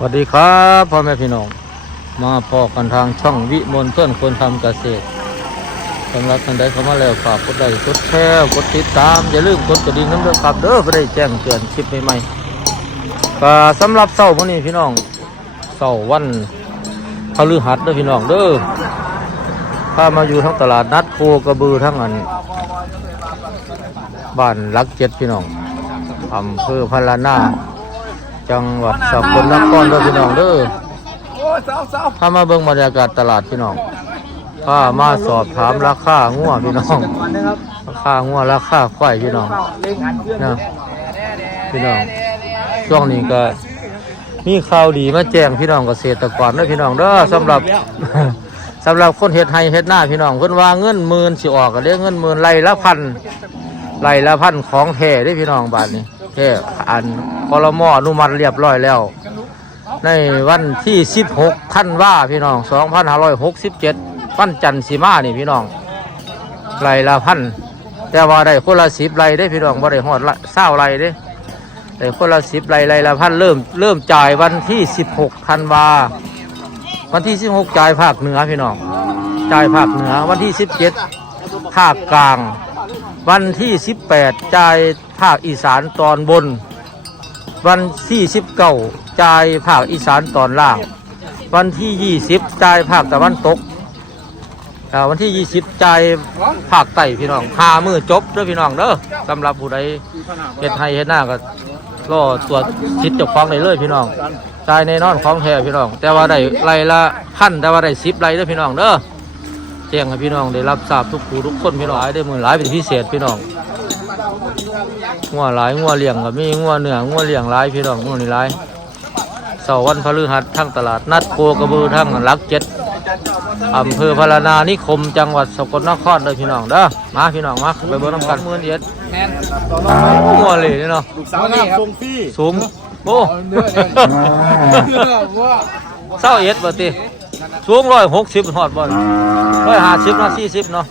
สวัสดีครับพ่อแม่พี่น้อง มาพอกันทางช่องวิมลเพื่อนคนทำเกษตรสำหรับท่านใดเข้ามาแล้วฝากกดไลค์กดแชร์กดติดตามอย่าลืมกดกระดิ่งน้ำเดือดกับเด้อเพื่อได้แจ้งเตือนคลิปใหม่ๆก็สำหรับเสาร์วันนี้พี่น้องเสาร์วันพฤหัสเด้อพี่น้องเด้อถ้ามาอยู่ทั้งตลาดนัดโคกระบือทั้งอันบ้านลักเจ็ดพี่น้องอำเภอพารานา จังหวัดสกลนครเด้อพี่น้องเด้อถ้ามาเบิ่งบรรยากาศตลาดพี่น้องถ้ามาสอบถามราคางัวพี่น้องราคางัวราคาควายพี่น้องนะพี่น้องช่วงนี้ก็มีข่าวดีมาแจ้งพี่น้องเกษตรกรเด้อพี่น้องเด้อสำหรับสำหรับคนเฮ็ดไห้เฮ็ดหน้าพี่น้องเพิ่นว่าเงินหมื่นสิออกก็เรียกเงินหมื่นไร่ละพันไร่ละพันของแท้เด้อพี่น้องบาทนี้ แท้อันคอรมออนุมัติเรียบร้อยแล้ว ในวันที่ 16ธันวาพี่น้อง 2567 วันจันทร์สีมานี่พี่น้องไร่ละพันแต่ว่าได้คนละสิบไร่ได้พี่น้องบ่ได้ฮอดละเศร้าไร่เด้ได้คนละสิบไร่ไร่ละพันเริ่มเริ่มจ่ายวันที่ 16ธันวาวันที่ 16จ่ายภาคเหนือพี่น้องจ่ายภาคเหนือวันที่ 17ภาคกลาง วันที่ 18จ่าย ภาคอีสานตอนบน วันที่19จ่ายภาคอีสานตอนล่าง วันที่20จ่ายภาคตะวันตกวันที่20จ่ายภาคใต้พี่น้องหามือจบเด้อพี่น้องเด้อสำหรับผู้ใดเฮ็ดไห้เฮ็ดหน้าก็รอตรวจสิทธิ์เจ้าของได้เลยพี่น้องจ่ายในนอนของแท้พี่น้อง แต่ว่าได้ไรละพันแต่ว่าได้สิบไรเด้อพี่น้องเด้อแจ้งให้พี่น้องได้รับทราบทุกผู้ทุกคนพี่น้องได้มือหลายเป็นพิเศษพี่น้อง งัวหลายงัวเลี้ยงกับมีงัวเนื้องัวเลี้ยงหลายพี่น้องงัวนี่หลายเสาร์วันพฤหัสทั้งตลาดนัดโคกระบือทั้งหลักเจ็ดอำเภอพารานานิคมจังหวัดสกลนครเด้อพี่น้องเด้อมาพี่น้องมาไปเบิ่งน้ำกันมื่นเอ็ดแมนงัวเลยนี่เนาะลูกสาวนี่ครับทรงพี่สูงโอ้เนื้อเนี่ยเว่าเศร้าเอ็ดบ่ติสูงร้อยหกสิบหอดบ่ร้อยห้าสิบนะสี่สิบเนาะ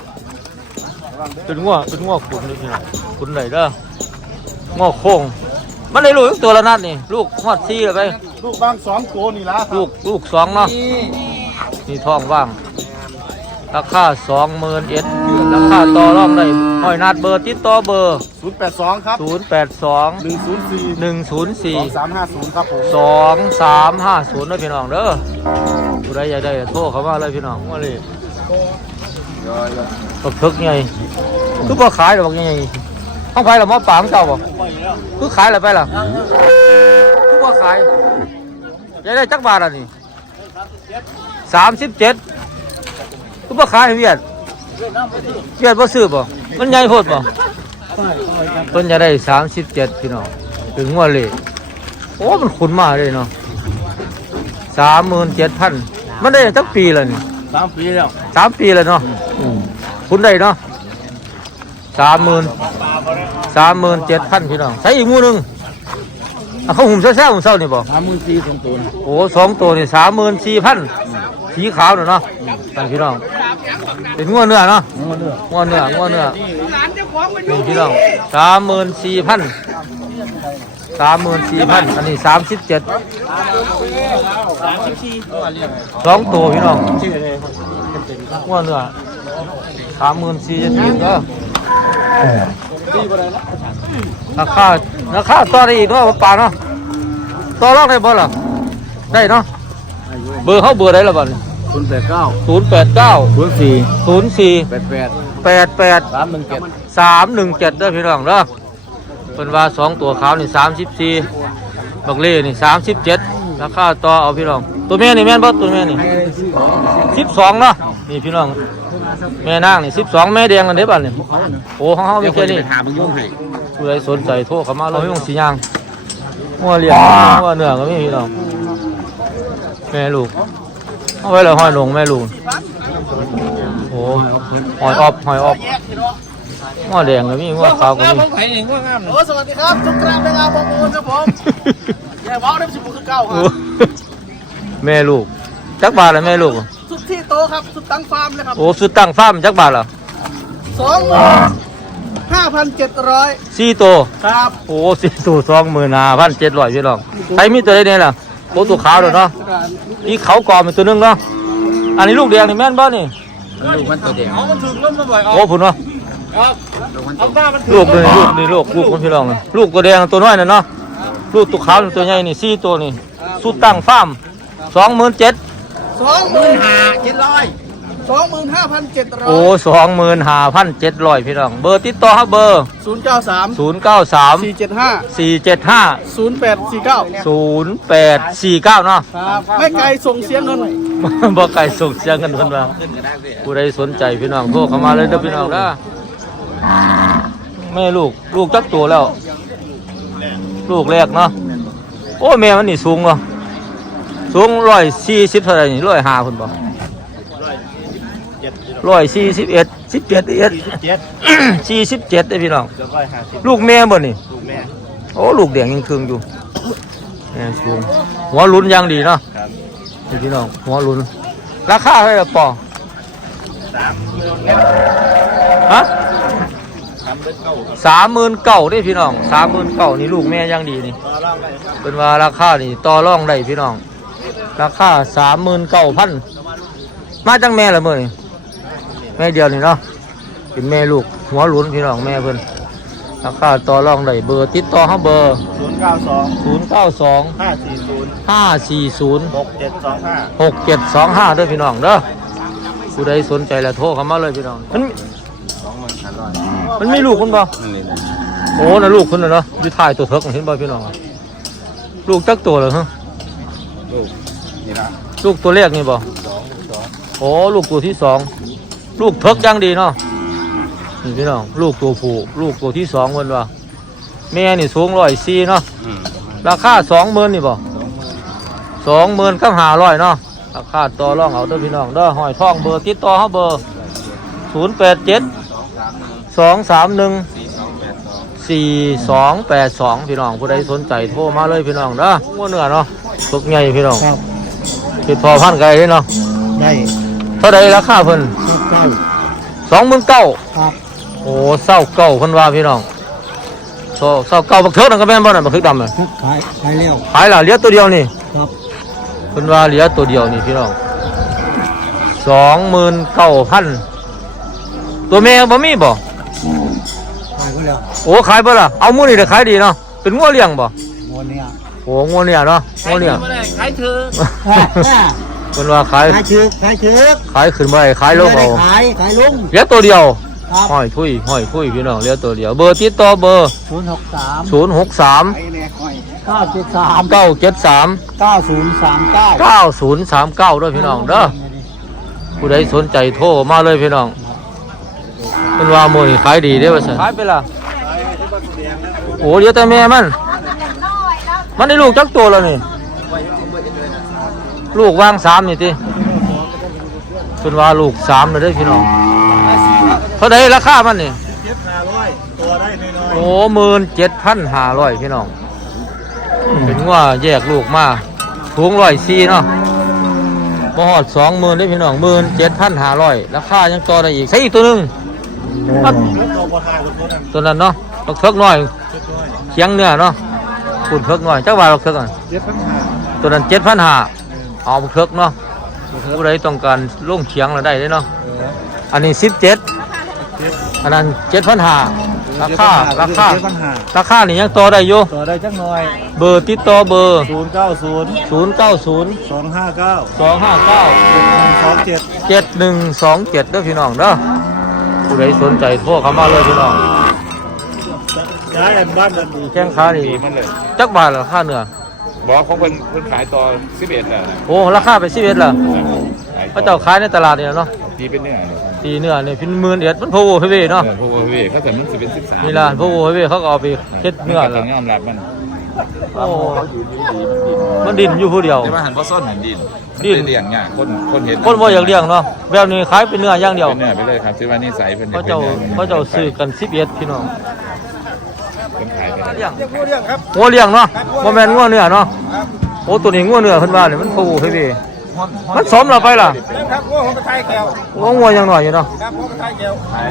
เป็นงัวเป็นงัวขุนเลยพี่น้อง ขุนไหนเด้องัวโค้งมันได้ลูกอีกตัวละนัดนี่ ลูกหอดสี่เลยไป ลูกบางสองตัวนี่ละลูกลูกสองเนาะนี่ท้องว่าง ราคาสองหมื่นเอ็ดราคาต่อรองได้ห้อยนัดเบอร์ติดต่อเบอร์ศูนย์แปดสองครับศูนย์แปดสองหนึ่งศูนย์สี่หนึ่งศูนย์สสี่องสามห้าศูนย์ครับผมสองสามห้าศูนย์ด้วยพี่น้องเด้อผู้ใดอยากได้โทรเข้ามาเลยพี่น้องว่าเลยบักทึกไงคือบ่ขายหรอกไง ห้องไฟหรอมอปางเจ้าบ่คือขายอะไรไปล่ะคือบ่ขายอยากได้จักบาทอะนี่สามสิบเจ็ดคือบ่ขายให้เวียดเวียดบ่ซื้อบ่มันใหญ่โพดบ่เพิ่นจะได้สามสิบเจ็ดพี่น้องถึงว่าเลยโอ้มันขุนมากเลยเนาะสามหมื่นเจ็ดพันมันได้ตั้งปีแล้วนี่สามปีแล้วสามปีแล้วเนาะคุณได้เนาะ สามหมื่นสามหมื่นเจ็ดพันพี่น้องใช้อีกหมูหนึ่งอะเขาหุ่มแซ่บๆหุ่มเศร้านี่บ่สามหมื่นสี่สองตัวโอ้สองตัวนี่สามหมื่นสี่พันสีขาวเนาะเนาะนั่นพี่น้องเป็นงัวเนื้อเนาะเนื้องัวเนื้องัวเนื้อนี่พี่น้องสามหมื่นสี่พันสามหมื่นสี่พันอันนี้สามสิบเจ็ดสามสิบสี่สองตัวพี่น้องชื่ออะไรงัวเนื้อสามหมื่นสี่จะถึงก็สี่อะไรนะราคาราคาต่อได้อีกเนาะปลาเนาะต่อรองได้บ่ล่ะได้เนาะเบอร์เขาเบอร์ได้ละบ่ศูนย์แปดเก้าศูนย์แปดเก้าศูนย์สี่ศูนย์สี่แปดแปดแปดแปดสามหนึ่งเจ็ดสามหนึ่งเจ็ดเด้อพี่น้องเด้อเป็นว่าสองตัวขาวนี่สามสิบสี่บักเล่นี่สามสิบเจ็ดราคาต่อเอาพี่น้องตัวแม่นี่แม่นบ่ตัวแม่นี่สิบสองเนาะ นี่พี่น้องแม่นางนี่สิบสองแม่แดงกันเด้บัดนี่โอ้ของเฮามีแค่นี้ถามมึงยุ่งให้ผู้ใดสนใจโทรเข้ามาเราไม่ต้องสียางหัวเลี้ยงหัวเนื้อก็มีพี่น้องแม่ลูกเอาไว้เลยห้อยลงแม่ลูกโอ้หอยออบหอยออบหัวแดงก็มีหัวขาวก็มีผมไผ่เองว่างามโอ้สวัสดีครับทุกท่านนะครับผมมูลครับผมอย่าบอกได้สิบคือเก้าคโอ้รับแม่ลูกจักบาทละแม่ลูกสุดที่โต ครับ สุดตั้งฟาร์มเลยครับโอ้สุดตั้งฟาร์มจักบาทละสองหมื่นห้าพันเจ็ดร้อยสี่ตัวครับโอ้สี่ตัวสองหมื่นห้าพันเจ็ดร้อยพี่น้องใครมีตัวใดเนี่ยล่ะตอ้ตัวขาวเลยเนาะอีเขากอมเป็นตัวหนึงเนาะอันนี้ลูกแดงนี่แม่นบ่นี่ลูกมันตัวเด็กเอามันถึงแล้วมาบ่อยเอาโอ้พุ่นเนาะครับเอาบ้ามันถึงลูกนี่ลูกนี่ลูกลูกมันพี่น้องนี่ลูกตัวแดงตัวน้อยน่ะเนาะลูกตัวขาวนี่ตัวใหญ่นี่สี่ตัวนี่สุดตั้งฟาร์มสองหมื่นเจ็ด สองหมื่นห้าเจ็ดร้อยสองหมื่นห้าพันเจ็ดร้อโอ้ยสองหมื่นห้าพันเจ็ดร้อยพี่น้อง เบอร์ติดต่อครับเบอร์ศูนย์เก้าสามศูนย์เก้าสามสี่เจ็ดห้าสี่เจ็ดห้าศูนย์แปดสี่เก้าศูนย์แปดสี่เก้าเนาะครับไม่ไกลส่งเสียเงินบ่ไก่ส่งเสียงกันเพิ่นว่าผู้ใดสนใจพี่น้องโทรเข้ามาเลยเด้อพี่น้องนะแม่ลูกลูกจักตัวแล้ว ลูกแรกเนาะโอ้แม่มันนี่สูงเนาะ สูงร้อยสี่สิบเท่าไหร่นี่ร้อยห้าคนบ่ร้อยสี่สิบเอ็ดสิบเจ็ดเอ็ดเจ็ดสี่สิบเจ็ดได้อพี่น้องจะร้อยห้าสิบลูกแม่บ่นี่ลูกแม่โอ้ลูกแดงยังครึ่งอยู่แม่สูงหัวลุ้นอยังดีเนาะครับนี่พี่น้องหัวลุ้นราคาเท่าไหร่ปอสามหมื่นฮะสามเดือนเก้าสามหมื่นเก้าได้พี่น้องสามหมื่นเก้านี่ลูกแม่ยังดีนี่ต่อรองได้ครับเป็นว่าราคานี่ต่อรองได้พี่น้อง ราคาสามหมื่นเก้าพันมาจังแม่ละมื่อนี่แม่เดียวนี่เนาะเป็นแม่ลูกหัวหลุนพี่น้องแม่เพิ่นราคาต่อรองได้เบอร์ติดต่อเขาเบอร์ศูนย์เก้าสองศูนย์เก้าสองห้าสี่ศูนย์ห้าสี่ศูนย์หกเจ็ดสองห้าหกเจ็ดสองห้าเด้อพี่น้องเด้อผู้ใดสนใจแล้วโทรเข้ามาเลยพี่น้องมันมันมีลูกคนบ่นั่นเลยนะโอ้นะลูกคนน่ะเนาะอยู่ท้ายตัวเถิกเห็นบ่พี่น้องลูกจักตัวเลยฮะลูกนี่นะ ลูกตัวแรกนี่บ่สองสองโอ้ลูกตัวที่สอง ลูกเถิกอยังดีเนาะนี่พี่น้อง ลูกตัวผู้ ลูกตัวที่สองเพิ่นว่าแม่นี่สูงร้อยสี่เนาะอืมราคาสองหมื่นนี่บ่สองหมื่นกับห้าร้อยเนาะ ราคาต่อรองเอาเด้อพี่น้องเด้อหอยทองเบอร์ติดต่อเขาเบอร์ศูนย์แปดเจ็ดสองสามหนึ่งสองสามหนึ่งสี่สองแปดสองสี่สองแปดสองพี่น้องผู้ใดสนใจโทรมาเลยพี่น้องเด้องัวเนื้อเนาะทุกใหญ่พี่น้องครับ ติดพอพันไก่เนาะได้เท่าใดราคาเพิ่นเก้าสองหมื่นเก้าครับโอ้เศร้าเก้าเพิ่นว่าพี่น้องโซเศร้าเก้าบักเทิกนั่นก็แม่นบ่น่ะบักเทิกดำน่ะขายขายแล้วขายและเหลือตัวเดียวนี่ครับเพิ่นว่าเหลือตัวเดียวนี่พี่น้องสองหมื่นเก้าพันตัวแม่บ่มีบ่ขายก็แล้วโอ้ขายบ่ล่ะเอามื้อนี้ได้ขายดีเนาะเป็นงัวเลี้ยงบ่วันนี้โอ้งัวเนี่ยเนาะงัวเนี่ยขายเธอเพิ่นว่าขายขายชือขายชือขายขึ้นมาได้ขายลงเอาขายขายลุงเหลือตัวเดียวครับห้อยทุยห้อยทุยพี่น้องเหลือตัวเดียว เบอร์ติดต่อเบอร์ศูนย์หกสามศูนย์หกสามไอ้เนี่ยห้อยเก้าเจ็ดสามเก้าเจ็ดสามเก้าศูนย์สามเก้าเก้าศูนย์สามเก้าด้วยพี่น้องเด้อผู้ใดสนใจโทรมาเลยพี่น้องเป็นว่ามือนี่ขายดีเด้อว่าซั่นขายไปละโอ้เหลือแต่แม่มัน มันได้ลูกจักตัวแล้วนี่ ลูกวางสามนี่ติเป็นว่าลูกสามเลยเด้อพี่น้องเท่าไดราคามันนี่เจ็ดห้าร้อยตัวได้น้อยโอ้หมื่นเจ็ดพันห้าร้อยพี่น้องเป็นว่าแยกลูกมาถุงร้อยสี่เนาะบ่หอดสองหมื่นได้พี่น้องหมื่นเจ็ดพันห้าร้อยราคายังต่อได้อีกใช่อีกตัวหนึ่งๆตัวราคาตัวนั้นตัวนั้นเนาะบักเทิกน้อยเคียงเนื้อเนาะ ขุดเทิกน้อยจักบาทบักเทิกอะเจ็ดพันห้าตัวนั้นเจ็ดพันห้าเอาบักเทิกเนาะผู้ใดต้องการลงเคียงเราได้เลยเนาะอันนี้สิบเจ็ดอันนั้นเจ็ดพันห้าราคาราคาเจ็ดพันห้าราคานี่ยังต่อได้อยู่ตัวได้จักหน่อย เบอร์ติดต่อเบอร์ศูนย์เก้าศูนย์ศูนย์เก้าศูนย์สองห้าเก้าสองห้าเก้าสองเจ็ดเจ็ดหนึ่งสองเจ็ดเด้อพี่น้องเด้อผู้ใดสนใจโทรเข้ามาเลยพี่น้อง ย้ายอันบ้านนั้นดีแข้งขานี่ดีมันเลยจักบาทเหรอค่าเนื้อบอกของเพิ่นเพิ่นขายต่อสิบเอ็ดแล้วนะโอ้ราคาไปสิบเอ็ดล่ะขายพระเจ้าขายในตลาดเนี่ยเนาะดีเป็นเนื้อตีเนื้อเนี่ยพินหมื่นเอ็ดมันโพโวเฮเว่เนาะเออพวกเว้ยเขาแต่มันสิเป็นสิบสามนี่ล่ะโพโวเฮเว่เขาก็เอาไปเฮ็ดเนื้อต้ล่ะองยอมรับมันโอ้มันดินอยู่ผู้เดียวแต่ว่าหันพ่อส้นเห็นดินดิ้นเลี้ยงยากคนคนเห็นคนบ่อยากเลี้ยงเนาะแบบนี้ขายเป็นเนื้อย่างเดียวเป็นเนื้อไปเลยครับถือว่านี่ใสเพิ่นเขาเจ้าเขาเจ้าซื้อกันสิบเอ็ดพี่น้องเพิ่นขายไป เลี้ยงเรียกผู้เรียกครับ งัวเลี้ยงเนาะบ่แม่นงัวเนื้อเนาะโอ้ตัวนี้งัวเนื้อเพิ่นว่านี่มันโพโวเฮเว่มันสมเราไปล่ะครับพวกผมกระไทยแก้วโอ้งัวยังหน่อยอยู่เนาะครับพวกกระไทยแก้วขาย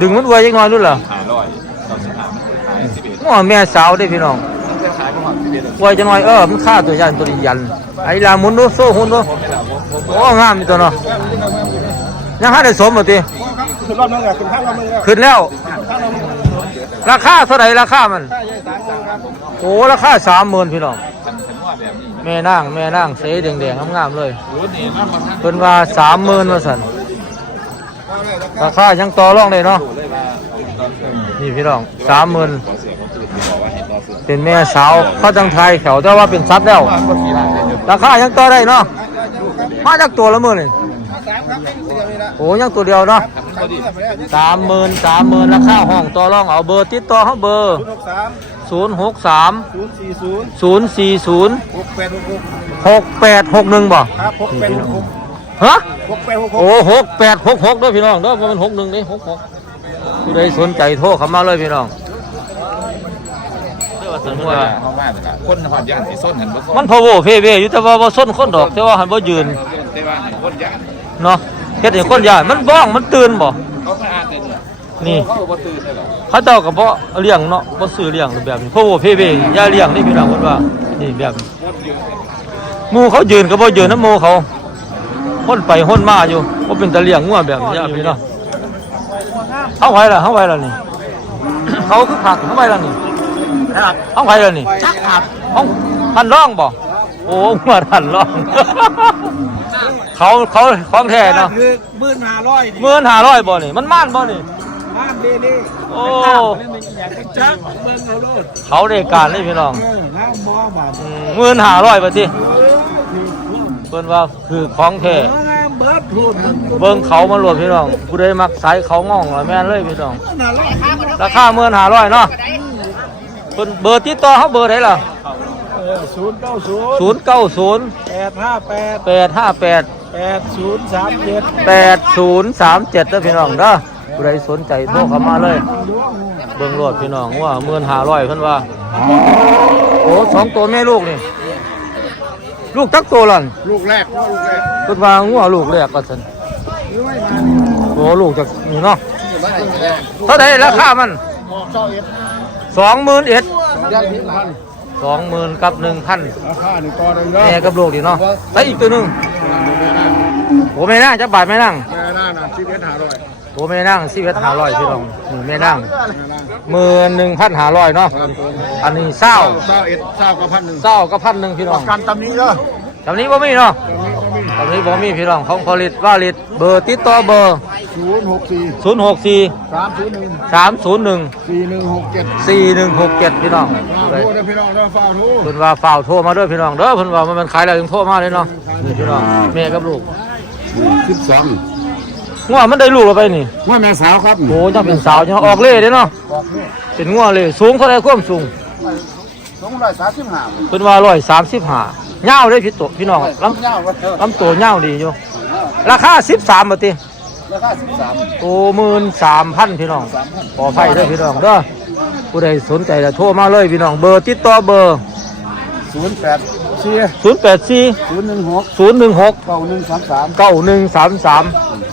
ดึงมันไว้ยังน้อยนู่นล่ะขายร้อยต่อสิบสามขายสิบเอ็ดง้อแม่สาวได้พี่น้องมันจะขายประไว้จะหน่อยเออมันฆ่าตัวยันตัวนี้ยันไอ้ลาหมุนดูโซ่หุ่นดูโอ้งามมีตัวเนาะยังหาได้สมบ่ติ คือรอบนึงแหละคุณข้างรอบนึงแล้วขึ้นแล้วราคาเท่าไหร่ราคามันใช่ใช่สามคนครับโอ้ราคาสามหมื่นพี่น้องแม่นางแม่นางเสแดงๆงามๆเลยเพิ่นว่าสามหมื่นว่าสันราคายังต่อรองได้เนาะนี่พี่น้องสามหมื่นเป็นแม่สาวเขาจังไทยแขวแต่ว่าเป็นซัดแล้ว ราคายังต่อได้เนาะมาจากตัวละหมื่นนี่สามครับเป็นเสียเลยละโอ้ยังตัวเดียวเนาะสาม เพื่อนไปแล้วสามหมื่นสามหมื่นราคาห้องต่อรองเอาเบอร์ติดต่อเขาเบอร์ศูนย์หกสามศูนย์หกสามศูนย์สี่ศูนย์ศูนย์สี่ศูนย์หกแปดหกหกหกแปดหกหนึ่งบ่ครับหกแปดหกหกฮะหกแปดหกหกโอ้หกแปดหกหกเด้วยพี่น้องเด้อบ่แมันหกหนึ่งนี่หกหกผู้ใดสนใจโทรเข้ามาเลยพี่น้องเด้อสมมุติว่าเข้ามาเลยครับคนหอดย่านสีส้นหันบ่ส้นมันพอโวเพเวอยู่แต่ว่าบ่ส้นคนดอก แต่ว่าหันบ่ยืนแต่ว่าให้คนย่านเนาะ เฮ็ดให้คนย่านมันบ้องมันตื่นบ่เขาก็อ่านแต่เนี่ยนี่ เขาก็บ่ตื่นเลยหรอกเขาเจ้าก็บ่เลี้ยงเนาะบ่ซื้อเลี้ยงแบบนี้พอโวเพเวอย่าเลี้ยงนี่พี่น้องเพิ่นว่านี่แบบนี้หมู่เขายืนก็บ่ยืนนำหมู่เขาคนไปคนมาอยู่บ่เป็นตะเลี้ยงงัวแบบนี้อะพี่เนาะเฮาไว้ล่ะเฮาไว้ล่ะนี่ เขาคือผักเฮาไว้ล่ะนี่ครับเฮาไว้ล่ะนี่ จักครับเฮาทันร่องบ่โอ้งัวทันร่อง เขาเขาของแท้เนาะคือมื่นห้าร้อยหมื่นห้าร้อยบ่นี่มันม่านบ่นี่บ้านดีดีโอ้อยากจะจักเมืองเราโลดเขาได้การเลยพี่น้องเออน้ำบ่บาดหมื่นห้าร้อยบาททีเออคือเพิ่นว่าคือของแท้เออเบิร์ดพูดเบิ่งเขามาลวดพี่น้องผู้ใดมักสายเขาง่องละแม่นเลยพี่น้อง น่ารักราคาหมื่นห้าร้อยเนาะเพิ่นเบอร์ติดต่อเขาเบอร์ไหนล่ะเออศูนย์เก้าศูนย์ศูนย์เก้าศูนย์แปดห้าแปด แปดห้าแปด แปดศูนย์สามเจ็ดแปดศูนย์สามเจ็ดเด้อพี่น้องเด้อผู้ใดสนใจโทรเข้ามาเลย เบิ่งรวดพี่น้องว่าหมื่นห้าร้อยเพิ่นว่า โอ้สองตัวแม่ลูกนี่ ลูกตักตัวล่ะลูกแรกลูกแรกเพิ่นว่างัวลูกแรกก็ซั่นยื้อไว้มาโอ้ลูกจากนี่เนาะเท่าไหร่ราคามันบอกเจ้าเอ็ดสองหมื่นเอ็ดย่างที่พันสองหมื่นกับหนึ่งพันราคาหนึ่งก้อนหนึ่งเด้อแม่กับลูกดีเนาะแล้วอีกตัวหนึ่ง โอ้แม่นั่งจะบาทแม่นั่งแม่น่านะที่เพชรหาร้อยโอ้แม่นั่งสี่เพชรหาร้อยพี่น้องนี่แม่นั่งหมื่นหนึ่งพันหาร้อยเนาะอันนี้เศร้าเศร้าเอ็ดเศร้ากับพันหนึ่งเศร้าก็พันหนึ่งพี่น้องกันตำนี้เด้อตำนี้บ่มีเนาะตำนี้ก็มีตำนี้บ่มีพี่น้องของผลิตว่าลิตเบอร์ติดต่อเบอร์ศูนย์หกสี่ศูนย์หกสี่สามศูนย์หนึ่งสามศูนย์หนึ่งสี่หนึ่งหกเจ็ดสี่หนึ่งหกเจ็ดพี่น้องโทษนะพี่น้องเด้อฝ้าทูเพิ่นว่าฝ่าวโทรมาเด้วยพี่น้องเด้อเพิ่นว่ามันเป็นขายแล้วถึงโทรมาเลยเนาะนี่พี่น้องแม่กับลูก สิบสองงัวมันได้ลูกแล้วไปนี่ว่าแม่สาวครับโอ้ยังเป็นสาวยังออกเล่เด้เนาะบอกนี่เป็นงัวเลยสูงเท่าไรความสูงสองร้อยสามสิบห้าเพิ่นว่าร้อยสามสิบห้าเงาวเลยพี่ตัวพี่น้องลเงาเออำลำตัวเงาวดีอยู่ราคาสิบสามบาทติราคาสิบสามโอ้หมื่นสามพันพี่น้องขอไฟเด้อพี่น้องเด้อผู้ใดสนใจจะโทรมาเลยพี่น้องเบอร์ติดต่อเบอร์ศูนย์แปด สี่ศูนย์แปดสี่ศูนย์หนึ่งหกศูนย์หนึ่งหกเก้าหนึ่งสามสามเก้าหนึ่งสามสาม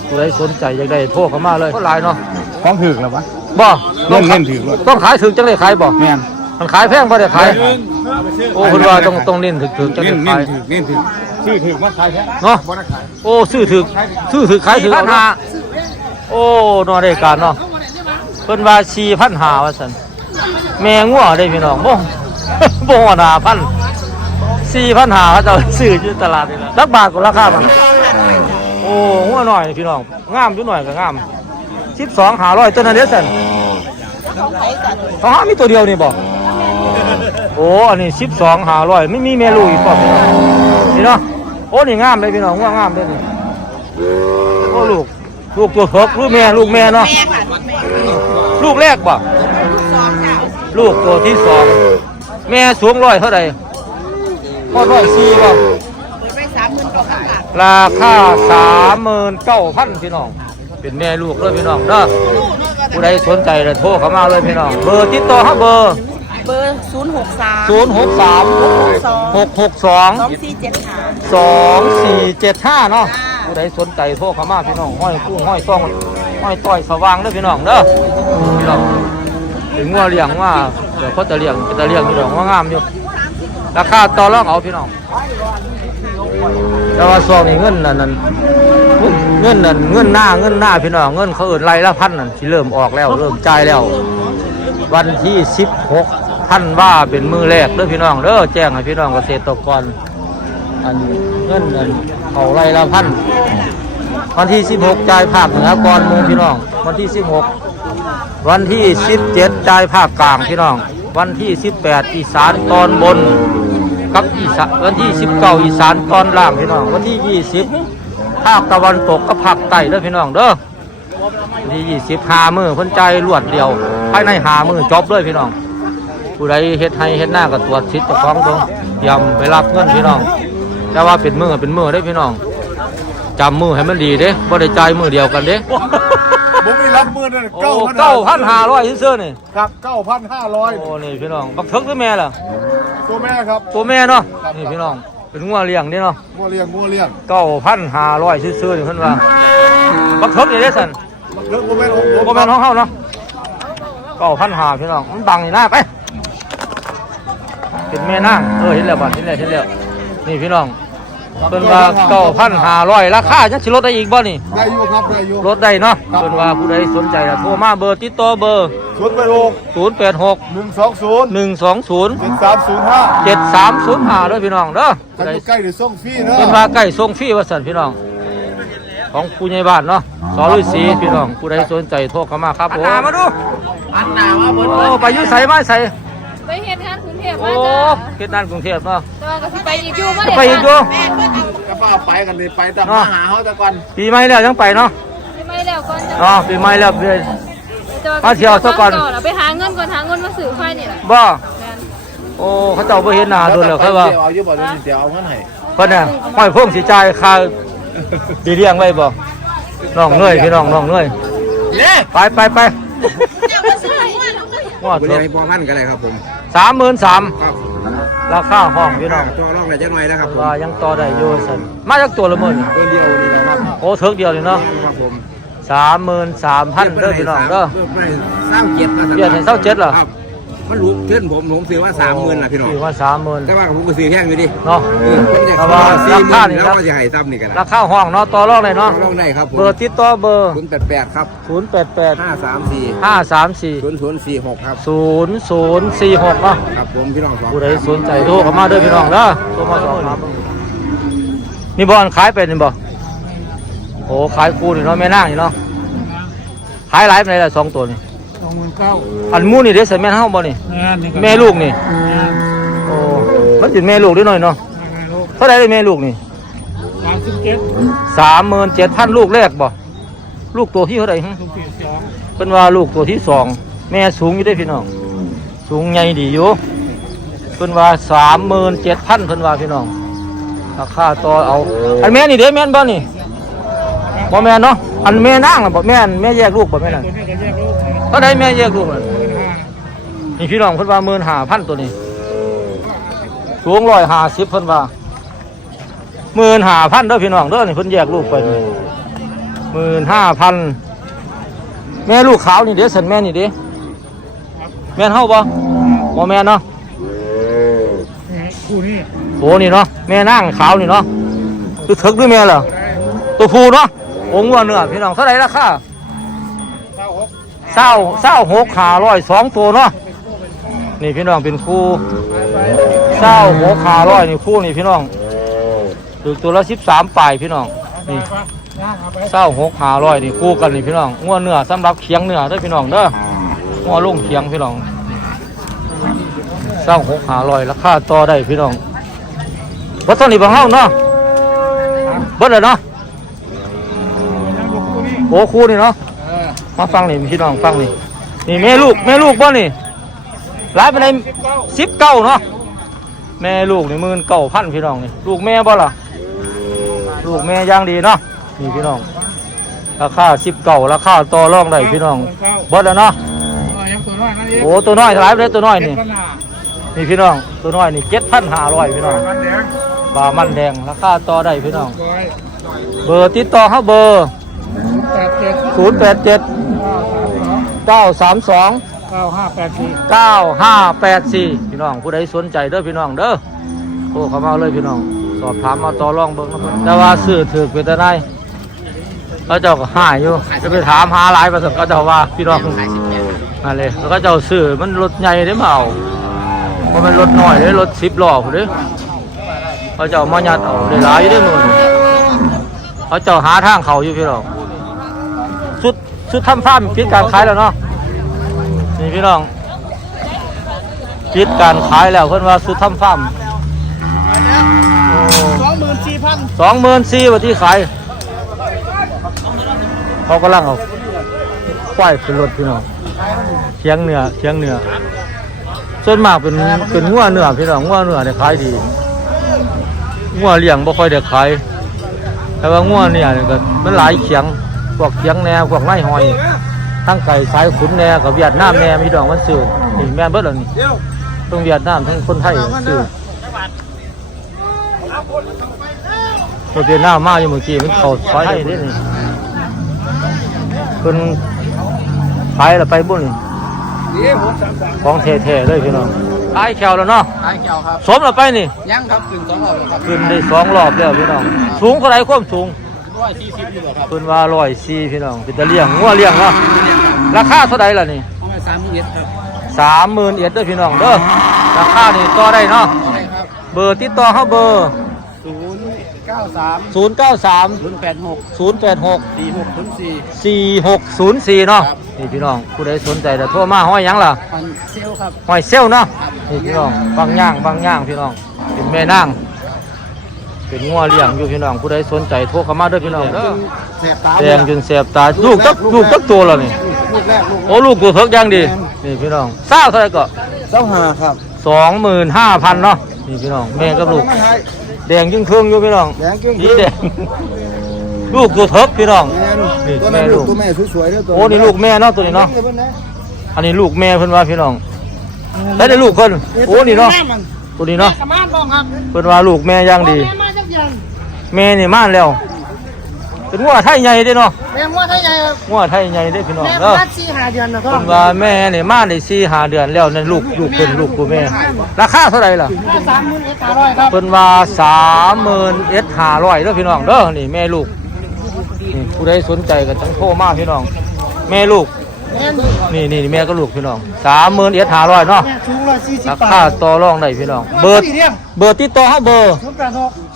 ผู้ใดสนใจอยากได้โทรเข้ามาเลยก็หลายเนาะของถึกแล้ววะบ่เล่นเล่นถือเลยต้องขายถึงจังได้ขายบ่แม่นมันขายแพงบ่ได้ขายโอ้เพิ่นว่าต้องต้องเน้นถึกถึกจังได้ขายเล่นถือชื่อถือมาขายแค่เนาะบ่ได้ขายโอ้ซื้อถึกซื้อถึกขายถึกพันหาโอ้นอได้การเนาะเพิ่นว่า4,500ว่าซั่นแม่งัวได้พี่น้องบ่บ่ ฮอด5,000 4,500เขาเจะซื้ออยู่ตลาดนี่ล่ะจักบาทก็ราคามันโอ้งัวหน้อยพี่น้องงามอยู่หน่อยก็งาม12 500ตัวนั้นเด้อซั่นของเฮามีตัวเดียวนี่บ่โอ้อันนี้สิบสองหาร้อยไม่มีแม่ลูกอีกป่ะพี่น้องนี่เนาะโอ้นี่งามเลยพี่น้องว่างามเลยนี่โอ้ลูกลูกตัวเถิกลูกแม่ลูกแม่เนาะลูกแรกป่ะลูกตัวที่สองแม่สูงร้อยเท่าไหร่ พอร้อยสี่ป่ะราคาสามหมื่นเก้าพันพี่น้อง เป็นแม่ลูกเลยพี่น้องเนาะผู้ใดสนใจเลยโทรเข้ามาเลยพี่น้อง เบอร์ติดต่อเขาเบอร์เบอร์ศูนย์หกสามศูนย์หกสามหกหกสองสองสี่เจ็ดห้าสองสี่เจ็ดห้าเนาะผู้ใดสนใจโทรเข้ามาพี่น้องห้อยกุ้งห้อยต้องห้อยต้อยสว่างเด้อพี่น้องเด้อพี่น้องถึงว่าเลี้ยงว่าเดี๋ยวเขาจะเลี้ยงจะเลี้ยงพี่น้องว่างามอยู่ ราคาต่อรองเอาพี่น้องแต่ว่าซองนี่เงินนั่นนั่นเงินนั่นเงินหน้าเงินหน้าพี่น้องเงินเขาเอื่นไรละพันนั่นที่เริ่มออกแล้ว เริ่มจ่ายแล้ว วันที่สิบหกท่านว่าเป็นมือแรกเด้อพี่น้องเด้อแจ้งให้พี่น้องเกษตรกรอันเงินอันเขาไรละพันวันที่สิบหกจ่ายภาคเหนือก่อนมูพี่น้อง วันที่สิบหกวันที่สิบเจ็ดจ่ายภาคกลางพี่น้อง วันที่สิบแปดอีสานตอนบน กับอีสานวันที่สิบเก้าอีสานตอนล่างพี่น้อง วันที่ยี่สิบภาคตะวันตกกับภาคใต้เด้อพี่น้องเด้อวันที่ยี่สิบหามือเพ้นใจรวดเดียว ภายในหามือจบเลยพี่น้อง ผู้ใดเฮ็ดให้เฮ็ดหน้าก็ตรวจสิทธิ์จ้าของตรงยมไปรับเงินพี่น้อง แต่ว่าเป็นมือเป็นมือได้พี่น้องจำมือให้มันดีเด้บ่ได้จ่ายมือเดียวกันเด้ ผมมีรับมือนั่นโอ้เก้าพันห้าร้อยซื้อๆนี่ครับเก้าพันห้าร้อยโอ้นี่พี่น้องบักเทิกหรือแม่ล่ะตัวแม่ครับตัวแม่เนาะนี่พี่น้องเป็นงัวเลี้ยงเด้เนาะงัวเลี้ยงงัวเลี้ยงเก้าพันห้าร้อยซื้อๆนี่เพิ่นว่าบักเทิกนี่เด้สันเรื่องงัวแม่ของผมบ่แม่นของเฮาเนาะเก้าพันห้าพี่น้องมันบังนี่นะไปเป็นแม่นางเออเห็นแล้วบ่เห็นแล้วเห็นแล้วนี่พี่น้อง เพิ่นว่าเก้าพันห้าร้อยราคาจะสิลดได้อีกบ่นี่ได้อยู่ครับได้อยู่ลดได้เนาะเพิ่นว่าผู้ใดสนใจก็โทรมาเบอร์ติดต่อเบอร์ศูนย์แปดหก086หนึ่งสองศูนย์120เจ็ดสามศูนย์ห้า7305เด้อพี่น้องเด้อกันอยู่ใกล้หรือส่งฟรีเนอะเพิ่นว่าใกล้ส่งฟรีว่าซั่นพี่น้อง ของผู้ใหญ่บ้านเนาะสอลุยศรีพี่น้องผู้ใดสนใจโทรเข้ามาครับผมมาดูอันหนาว่าเพิ่นโอ้ไปอยู่ไสมาไส โอ้มาจ้ะเฮ็ดงานกรุงเทพเนาะ แต่ว่าก็สิไปอีกอยู่มาไปอีกอยู่กระเป๋าไปกันเลยไปตามมาหาเขาแต่ก่อนปีใหม่แล้วยังไปเนาะไม่แล้วก่อนจ้ะอ๋อปีใหม่แล้วเดือนแต่มาเที่ยวซะก่อนไปหาเงินก่อนหาเงินมาซื้อไฟนี่แหละบ่แม่นโอ้เขาเจ้าบ่เห็นหน้าโดนแล้วครับว่าเดี๋ยวเอาอยู่บ่เดี๋ยวนี้เดี๋ยวเอาเงินให้เพิ่นน่ะห้อยพวงสิจ่ายค่าดีเลี้ยงไว้บ่น้องเหนื่อยพี่น้องน้องเหนื่อยเนี่ยไปไปไปงอดบริเถหารพอพันกันเลยครับผม สามหมื่นสามครับราคาห้องพี่น้องตัวร่องอะไรจังหน่อยนะครับผมว่ายังต่อได้อยู่สันมาจากตัวละหมื่นตัวเดียวนี่นะครับโอ้เทิกเดียวนี่เนาะครับผมสามหมื่นสามพันเด้อพี่น้องเด้อเพื่อไม่สร้างเจ็ดนะเดือนให้เศร้าเจ็ดเหรอครับ มันรู้เพื่อนผมผมซื้อว่าสามหมื่นนะพี่น้องซื้อมาสามหมื่นแต่ว่าผมก็ซื้อแห้งอยู่ดิเนาะเออมันจะแต่ว่าสี่ราหมื่คานนี่แล้วครับก็จะให้ซ้ำนี่กันนะราคาห้องเนาะต่อรองเลยเนาะร่องได้ครับผมเบอร์ติดต่อเบอร์ ศูนย์แปดแปดครับศูนย์แปดแปดห้าสามสี่ห้าสามสี่ศูนย์ศูนย์สี่หกครับศูนย์ศูนย์สี่หกเนาะครับผมพี่น้องสองผู้ใดสนใจโทรเข้ามาเด้อพี่น้องเด้อโทรมาสอบถามนี่บอลขายเป็นนี่บ่โอ้ขายคู่นี่เนาะแม่นางนี่เนาะขายหลายปานใดล่ะสองตัวนี่ส องหมื่นเก้าอันหมูนี่เด้ใส่แม่นเฮาบ่นี่งานนี่แม่ลูกนี่โอ้มันสิแม่ลูกด้วยหน่อยเนาะเท่าไหร่ได้แม่ลูกนี่สามสิบเจ็ดสามหมื่นเจ็ดพันลูกแรกบ่ลูกตัวที่เท่าไหร่ฮะทุกปีสองเป็นว่าลูกตัวที่สองแม่สูงอยู่ได้อพี่น้อง สูงใหญ่ดีอยู่เป็นว่าสามหมื่นเจ็ดพันเพิ่นว่าพี่น้องราคาต่อเอาอันแม่นี่เด้แม่นบ่นี่บ่แม่นเนาะอันแม่นางน่ะบ่แม่นแม่แยกลูกบ่แม่นน่ ก็แยกลูกเท่าไหร่แม่แยกลูกน่ะห้านี่พี่น้องเพิ่นว่าหมื่นห้าพันตัวนี้สูงร้อยห้าสิบเพิ่นว่าหมื่นห้าพันเด้อพี่น้องเด้อนี่เพิ่นแยกลูกไปหมื่นห้าพันแม่ลูกขาวนี่เด้สันแม่นี่เด้แม่นเฮาบ่บ่แม่นเนาะคู่นี้โอ้นี่เนาะแม่นางขาวนี่เนาะคือถึกด้วยแม่เหรอตัวผู้เนาะองค์ว่าเนื้อพี่น้องเท่าไหร่ราคา เศร้าเศร้าหกขาร้อยสองตัวเนาะนี่พี่น้องเป็นคู่เศร้าหกขาร้อยนี่คู่นี่พี่น้องถึกตัวละสิบสามปลายพี่น้องนี่เศร้าหกขาร้อยนี่คู่กันนี่พี่น้องงัวเนื้อสำหรับเคียงเนื้อด้อพี่น้องเด้องัวลงเคียงพี่น้องเศร้าหกขาร้อยราคาต่อได้พี่น้องวัดต้นนี้บางเฮาเนาะเบิดเลยเนาะโอ้คู่นี่เนาะ มาฟังนี่พี่น้องฟังนี่นี่แม่ลูกแม่ลูกบ่นี่หลายไปในสิบเก้าเนาะแม่ลูกนี่หมื่นเก้าพันพี่น้องนี่ลูกแม่บ่ล่ะลูกแม่ย่างดีเนาะนี่พี่น้องราคาสิบเก้าราคาต่อรองได้พี่น้องเก้าเบิดแล้วเนาะโอ้ตัวน้อยหลายไปเลยตัวน้อยนี่นี่พี่น้องตัวน้อยนี่เจ็ดพันห้าร้อยพี่น้องมันแดงบามันแดงราคาต่อได้พี่น้อง เบอร์ติดต่อเขาเบอร์แปดเจ็ดศูนย์แปดเจ็ด เก้าสามสองเก้าสามสองเก้าห้าแปดสี่เก้าห้าแปดสี่พี่น้องผู้ใดสนใจเด้อพี่น้องเด้อโทรเข้ามาเลยพี่น้อง สอบถามมาต่อรองเบิ่งนะเพิ่นแต่ว่าซื้อถือเป็นตะไดเขาเจ้าก็หายอยู่จะไปถามหาหลายประสบเขาเจ้าว่าพี่น้องนั่นเลยแล้วก็เจ้าซื้อมันรถใหญ่ได้มาเอาเพราะมันรถน้อยได้รถสิบล้อพุ่นเด้เขาเจ้ามายัดเอาได้หลายอยู่ได้หมื่นเขาเจ้าหาทางเขาอยู่พี่น้อง สุดสุดทำฟาร์มปิดการขายแล้วเนาะนี่พี่น้องปิดการขายแล้วเพิ่นว่าสุดทำฟาร์มสองหมื่นสี่พันสองหมื่นสี่วันที่ขายเขากำลังเอาควายเป็นรถพี่น้องเคียงเนื้อเคียงเนื้อส่วนมากเป็นเป็นงัวเนื้อพี่น้องงัวเนื้อเนี่ยขายดีงัวเลี้ยงบ่ค่อยได้ขายแต่ว่างัวเนี่ยนี่ก็มันหลายเคียง พวกเคียงแหน่พวกไร่หอยทั้งไก่สายขุนแหน่กับเวียดนามแหน่มีดองมันซื้อนี่แม่นเบิดแล้วนี่ทั้งเวียดนามทั้งคนไทยซื้อรถเวียดนามมาอยู่เมื่อกี้มันเข้าซอยได้นี่เพิ่นขายแล้วไปบุ่นของแท้ๆเลยพี่น้องขายแขวแล้วเนาะขายเกี่ยวครับสมแล้วไปนี่ยังครับถึงสองรอบแล้วครับขึ้นได้สองรอบแล้วพี่น้องสูงเท่าไหร่ความสูง ร้อยสี่สิบอยู่แล้วครับเพิ่นว่าร้อยสี่พี่น้องเป็นตะเลี้ยงงัวเลี้ยงเนาะราคาเท่าไหร่ล่ะนี่ประมาณสามหมื่นเอ็ดครับสามหมื่นเอ็ดเด้อพี่น้องเด้อราคานี่ต่อได้เนาะใช่ครับเบอร์ติดต่อเฮาเบอร์ศูนย์เก้าสามศูนย์เก้าสามศูนย์แปดหกศูนย์แปดหกสี่หกศูนย์สี่สี่หกศูนย์สี่เนาะครับนี่พี่น้องผู้ใดสนใจแต่โทรมาห้อยหยังล่ะพันเซลครับห้อยเซลเนาะนี่พี่น้องบางย่างบางย่างพี่น้องเป็นแม่นาง เป็นงัวเลี้ยงอยู่พี่น้องผู้ใดสนใจโทรเข้ามาเด้อพี่น้องเด้อแสบตาแดงจนแสบตาลูกตักลูกตักตัวแล้วนี่ลูกแรกลูกโอ้ลูกตัวเพิกอย่างดีนี่พี่น้องเศร้าเท่าไหร่ก็เจ้าหาครับสองหมื่นห้าพันเนาะนี่พี่น้องแม่กับลูก แดงยิ่งเครื่องอยู่พี่น้องแดงเกลี้ยงสีแดงลูกตัวเพิกพี่น้องนี่ตัวแม่แม่ลูลูกกตัวแม่สวยๆด้วยตัวโอ้นี่ลูกแม่เนาะตัวนี้เนาะอันนี้ลูกแม่เพิ่นว่าพี่น้องแล้วได้ลูกเพิ่นโอ้นี่เนาะตัวนี้เนาะสมานบ้องครับเพิ่นว่าลูกแม่ย่างดี แม่มาจากยังแม่นี่ม่านแล้ว เป็นงัวไทยใหญ่เด้เนาะแม่ว่าไทยใหญ่ครับงัวไทยใหญ่เด้พี่น้องแม่เด้อมาสี่หาเดือนนะท้อเพิ่งนว่าแม่นี่ม่านได้4 5เดือนแล้วนั่นลูกลูกเพิ่นลูกตัวแม่ ราคาเท่าไหร่ล่ะ สามหมื่นเอ็ดห้าร้อยครับเพิ่นว่า31,500เด้อพี่น้องเด้อนี่แม่ลูกนี่ผู้ใดสนใจก็จังโทรมาพี่น้อง แม่ลูก แม่นี่นี่แม่ก็ลูกพี่น้อง31,500เนาะแม่สูงร้อยสี่สิบราบาคาทต่อรองได้พี่น้อง เบอร์เรียงเบอร์ติดต่อเฮาเบอร์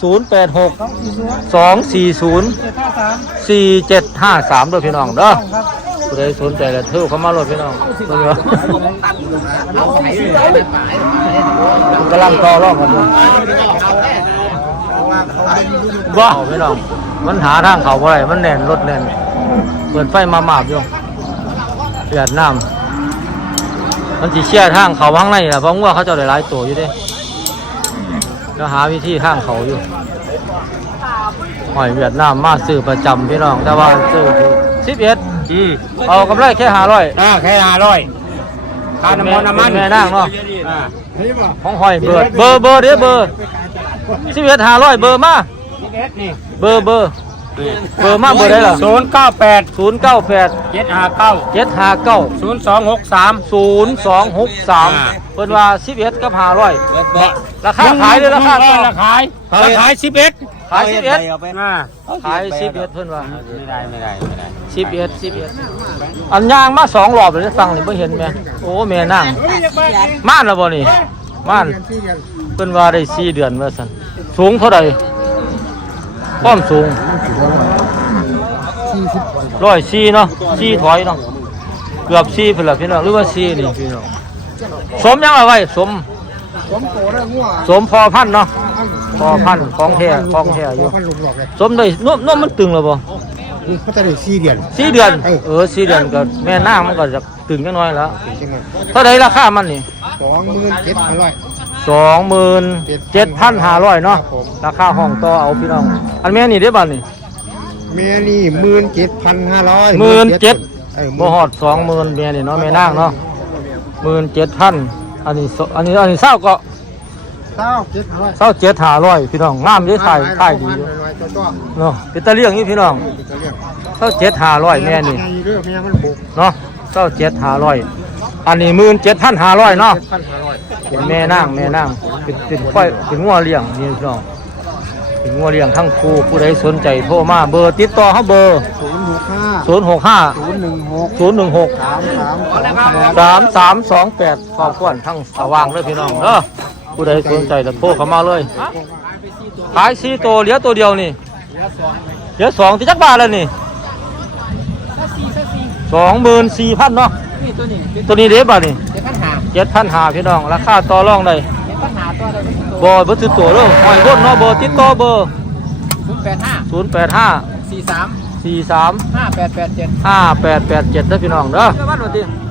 ศูนย์แปดหก086สองสี่ศูนย์240เจ็ดห้าสาม4753ด้วยพี่น้องเด้อครับผู้ใดสนใจแล้วเทิวเข้ามารถพี่น้องเบิ่งเด้อกำลังต่อรองกันอยู่ว้าวพี่น้อง มันหาทางเขาบ่ได้มันแน่นรถแน่นเปิดไฟมามาบอยู่ เวียดนามมันสิเชี่ยทางเขาข้างในล่ะเพราะว่าเขาเจะได้หลายตัวอยู่เด้แล้วหาวิธีทางเขาอยู่หอยเวียดนามมาซื้อประจำพี่น้อง แต่ว่าซื้อสิบเอ็ดเอากำไรแค่ห้าร้อยอ่าแค่ห้าร้อยค่าน้ำมันน้ำมันแม่นางเนาะอ่าของหอยเบอร์เบอร์เบอร์เดี๋ยวเบอร์สิบเอ็ดห้าร้อยเบอร์มาสิบเอ็ดนี่เบอร์เบอร์ เบอร์มาเบอร์ได้เหรอศูนย์เก้าแปดศูนย์เก้าแปดเจ็ดห้าเก้าเจ็ดห้าเก้าศูนย์สองหกสามศูนย์สองหกสามอ่าเพิ่นว่าสิบเอ็ดกับห้าร้อยราคาขายเลยราคาต่อราขายราขายสิบเอ็ดขายสิบเอ็ดอ่าขายสิบเอ็ดเพิ่นว่าไม่ได้ไม่ได้ไม่ได้สิบเอ็ดสิบเอ็ดอันย่างมาสองรอบเลยฟังนี่เพิ่งเห็นไหมโอ้แม่นั่งม่านแล้วบ่นี่ม่านเพิ่นว่าได้สี่เดือนว่าซั่นสูงเท่าใด ความสูงร้อยสี่เนาะสี่ถอยเนาะเกือบสี่เพิ่นละพี่น้องหรือว่าสี่นี่พี่น้องสมยังเอาไว้สมผมโตได้งัวสมพอพันธุ์เนาะพอพันธุ์ของแท้ของแท้อยู่พันลุกหลอกเลยสมได้นมนมมันตึงแล้วบ่เขาจะได้สี่เดือนสี่เดือน เออสี่เดือนก็แม่นางมันก็จะตึงจังน้อยแล้วจังไงเท่าไดราคามันนี่สองหมื่นเจ็ดพันร้อย สองหมื่นเจ็ดพันห้าร้อยเนาะราคาห้องต่อเอาพี่น้อง อันแม่นี่ได้บ้านนี่ เมียนี่หมื่นเจ็ดพันห้าร้อยหมื่นเจ็ดเออบ่ฮอดสองหมื่นแม่นี่เนาะแม่นางเนาะหมื่นเจ็ดพันอันนี้สอันนี้อันนี้เศร้าก็เก้าเจ็ดห้าร้อยเศร้าเจ็ดห้าร้อยพี่น้องงามเด้ขายขายดีอยู่ตัวเนาะเป็นตะเลี่ยงนี่พี่น้องจะเรียกเศร้าเจ็ดห้าร้อยแม่นี่เรื่องแม่มันบุกเนาะเก้าเจ็ดห้าร้อย อันนี้หมื่นเจ็ดพันห้าร้อยเนาะพันห้าร้อยเป็นแม่นางแม่นางเป็นเป็นค่อยเป็นงัวเลี้ยงนี่พี่น้องเป็นงัวเลี้ยงทั้งคู่ผู้ใดสนใจโทรมาเบอร์ติดต่อเขาเบอร์ศูนย์หกห้าศูนย์หกห้าศูนย์หนึ่งหกศูนย์หนึ่งหกสามสามสองแปดสามสามสองแปดขอบคุณทั้งสว่างเลยพี่น้องเด้อผู้ใดสนใจจะโทรเข้ามาเลยขายสี่ตัวเหลือตัวเดียวนี่เหลือสองที่จักบาทแล้วนี่สองหมื่นสี่พันเนาะ นี่ตัวนี้ตัวนี้เด้บาทนี่เจ็ดพันห้าเจ็ดพันหาพี่น้อง ราคาต่อรองได้เจ็ดพันห้าตัวเลยบอเบอร์ติดตัวเด้อหอยก้นเนาะเบอร์ติดต่อเบอร์ศูนย์แปดห้าศูนย์แปดห้าสี่สามสี่สามห้าแปดแปดเจ็ดห้าแปดแปดเจ็ดเด้อพี่น้องเด้อ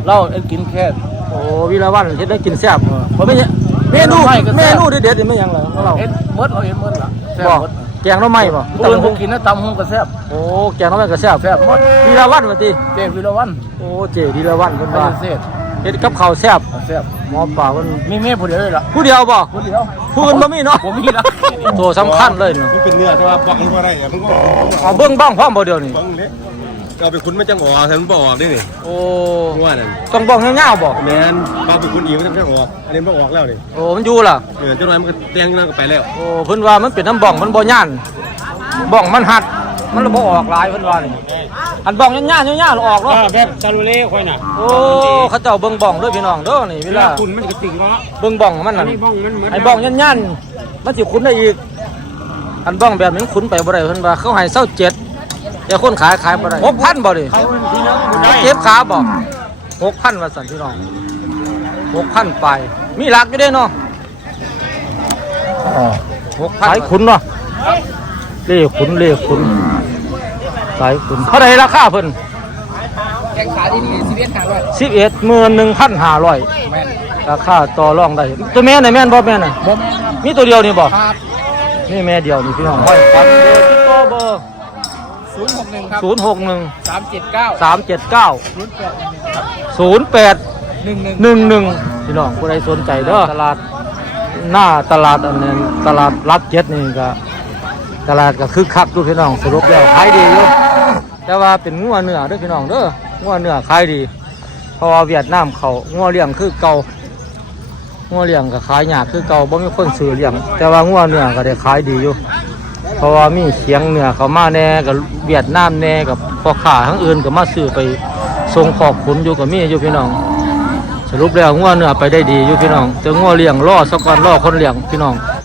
เราเอ็นกินแค่โอ้วิลาวันเฮ็ดได้กินแซ่บเพราะไม่เนี่ยเมนูเมนูเด็ดๆนี่ไม่หยังเลยของเราเอ็นมดเราเอ็นมดละแซ่บบ่มด แกงหน้ำไม้บ่ผู้อื่นผมกินนะตำหุ้งก็แซ่บโอ้แกงหน้ำไม้ก็แซ่บแซ่บหมดวิลาวันว่าติเจวิโรวันโอ้เจวิลาวันเพิ่นไปว่าเศษเฮ็ดกับข้าวแซ่บแซ่บหมอป่าเพิ่นมีเมียผู้เดียวเลยล่ะผู้เดียวบ่ผู้เดียวผู้อื่นบ่มีเนาะผมมีละตัวสำคัญเลยเนาะมันเป็นเนื้อแต่ว่าปักมันก็ได้อะมันก็เอาเบิ่งบ้างพร้อมบ่เดียวนี่ปังเละ ก็ไปคุณไม่จังหวะแต่มันบ่ออกได้นี่โอ้ว่านั่นต้องบ้องยาวๆบ่แมนปลาไปคุณอีกมันจังออก อันนี้มันออกแล้วนี่โอ้มันอยู่ล่ะเออเจ้าหน่อยมันก็เตียงนั่นก็ไปแล้วโอ้เพิ่นว่ามันเป็นน้ำบ่องมันบ่ย่านบ่องมันหัดมันเลยบ่ออกหลายเพิ่นว่านี่อันบ่องย่านๆย่านๆออกเนาะแบบซาลูเล่ค่อยน่ะโอ้เขาเจ้าเบิ่งบ่องเด้อพี่น้องเด้อนี่เวลาคุณมันก็ติ่งเนาะเบิ่งบ้องมันนั่นบ้องมันเหมือนไอ้บ้องย่านๆมันสิขุนได้อีกอันบ้องแบบนี้มันขุนไปบ่ได้เพิ่นว่าเขาให้เศร้า เจ็ดแต่คนขายขายบ่ได้6,000บ่ดิเจ็บขาบ่6,000ว่าซั่นพี่น้อง6,000ไป มีหลักอยู่เด้เนาะ6,000สายขุนเนาะเล่ขุนเล่ขุนสายขุนเท่าใดราคาเพิ่นแกงขาที่นี่สิบเอ็ดห้าร้อย11,1,500แม่นราคาต่อรองได้ตัวแม่น่ะแม่นบ่แม่น่ะผมมีตัวเดียวนี่บ่ครับนี่แม่เดียวนี่พี่น้องห้อยควันเบอร์ติดต่อเบอร์ศูนย์ หกหนึ่งครับศูนย์หกหนึ่งสามเจ็ดเก้าสามเจ็ดเก้าศูนย์แปดหนึ่งครับศูนย์แปดหนึ่งหนึ่งหนึ่งหนึ่งพี่น้องผู้ใดสนใจเด้อตลาดหน้าตลาดอันนี้ตลาดรักเจ็ดนี่ก็ตลาดก็คึกคักดูพี่น้องสรุปแล้วขายดีอยู่แต่ว่าเป็นงัวเนื้อเด้อพี่น้องเด้องัวเนื้อขายดีเพราะว่าเวียดนามเขางัวเลี้ยงคือเก่างัวเลี้ยงก็ขายยากคือเก่าบ่มีคนซื้อเลี้ยง แต่ว่างัวเนื้อก็ได้ขายดีอยู่ เพราะว่ามีเขียงเหนือเขามาแน่กับเวียดนามแน่กับพ่อข้าทั้งอื่นก็มาซื้อไปส่งขอบขุนอยู่กับมีอยู่พี่น้อง สรุปแล้วงัวเหนือไปได้ดีอยู่พี่น้องแต่งัวเลี้ยงล่อสัก่อนล่อคนเลี้ยงพี่น้อง